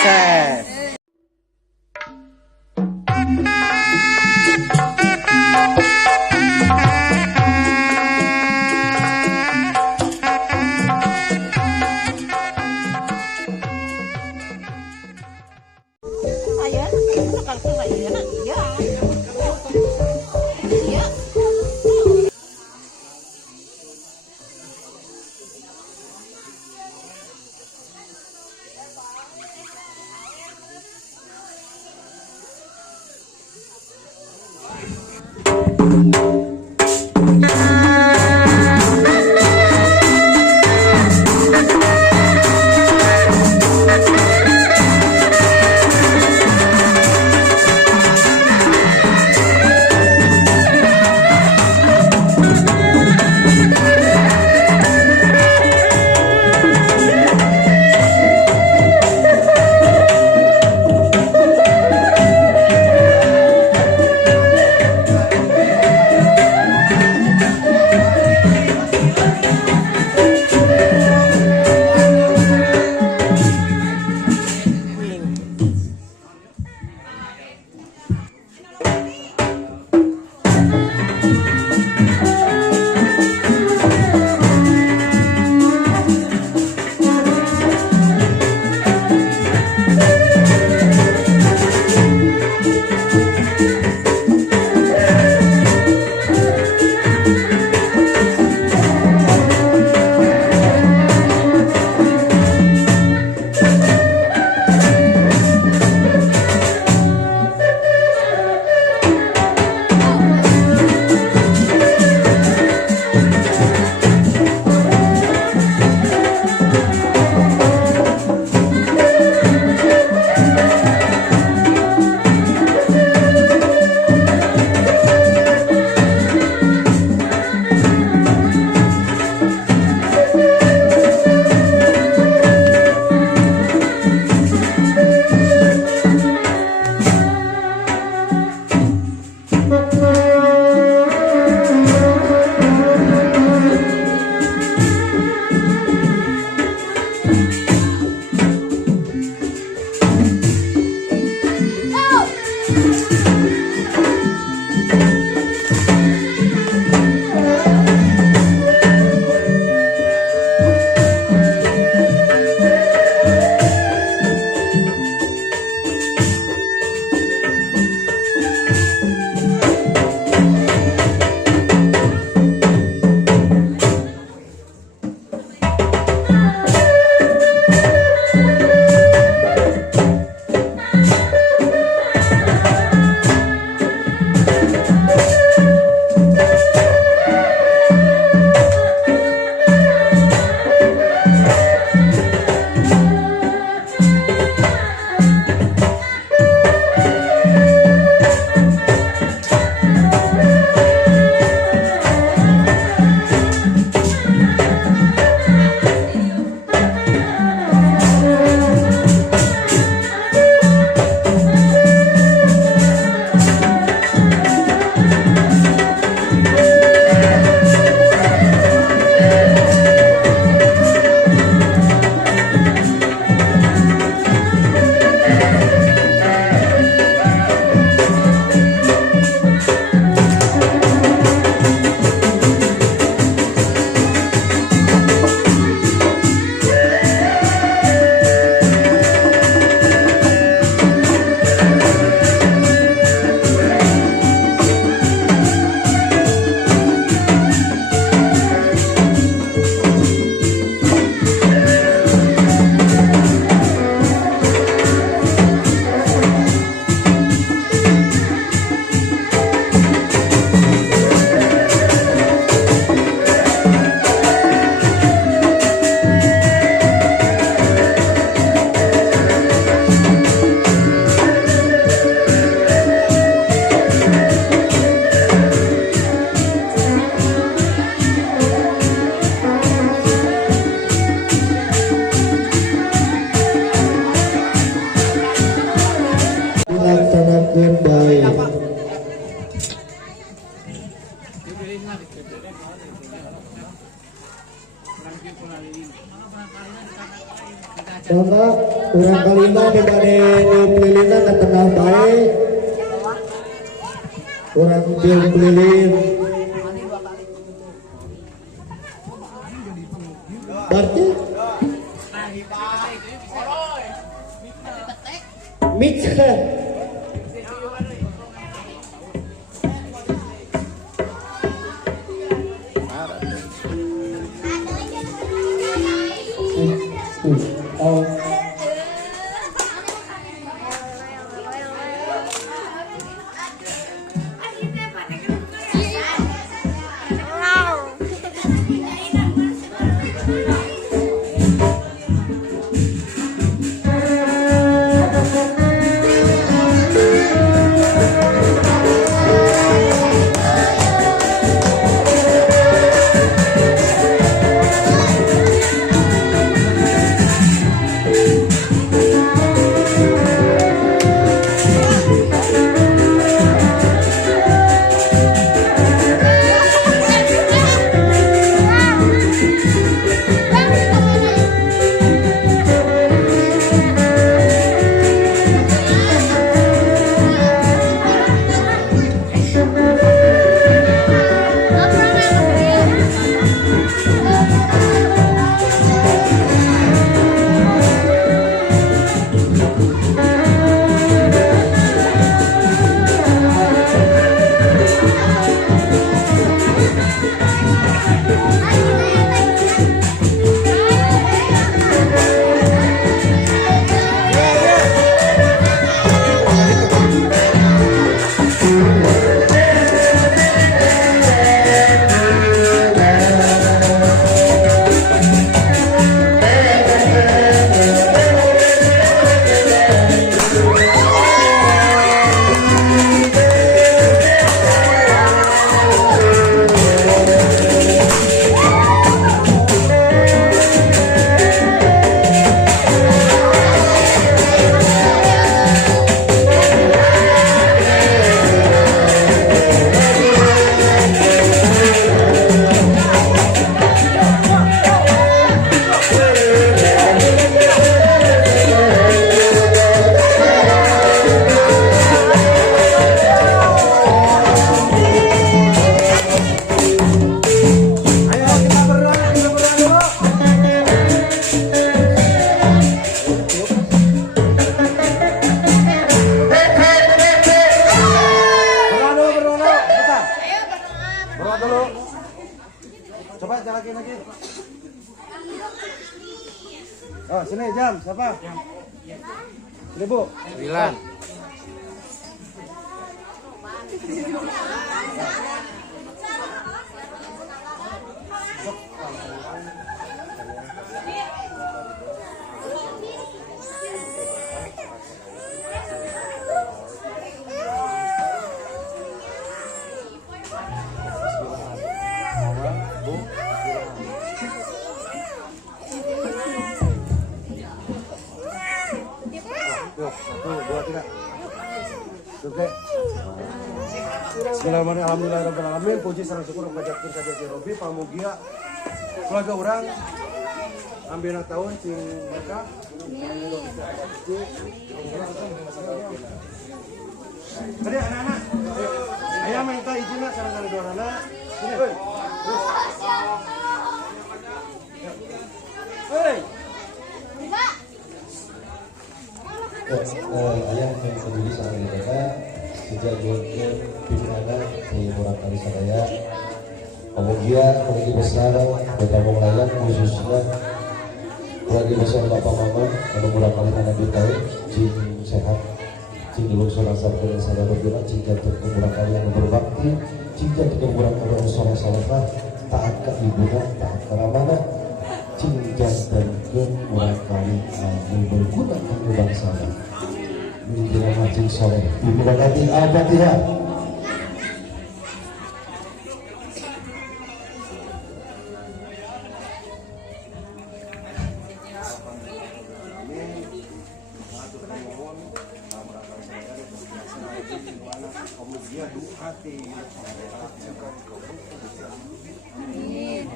sukses. Maka urang kalima dibade pelilina dan tengah baik. Urang tiung pelilin. Berarti mix oh. Coba jalakin lagi. Oh, sini jam, siapa? Sini, Bu. 9. Oke. Bismillahirrahmanirrahim. Alhamdulillahirrahmanirrahim. Puji sareng syukur panjatkeun ka Jati Robi pamugia keluarga urang ambilna tahun sing mereka. Tadi anak-anak. Aya minta izinna sareng dua anak. Sini, heuy. Heuy. Ayah yang peduli sama mereka sejak jauh pimpinan di Murang Kali Sadaya kemudian keluarga besar bergabung layan khususnya keluarga besar Bapak Mama yang Murang Kali Tanah Bitai jing sehat jing dulu seorang sarjana sadar bilang jing jatuh ke Murang Kali yang berbakti jing jatuh ke Murang Kali yang seorang salafah taat ke ibunya taat ke ramana jing jatuh ke Murang Kali yang berguna untuk bangsa Bila macam soleh Ibu berkati Al-Fatihah.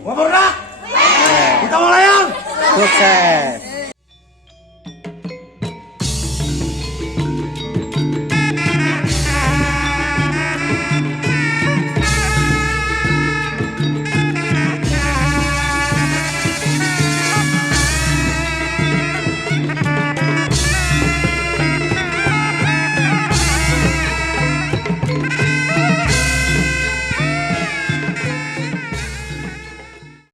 Wabarakatuh. Kita mau layang. Sukses.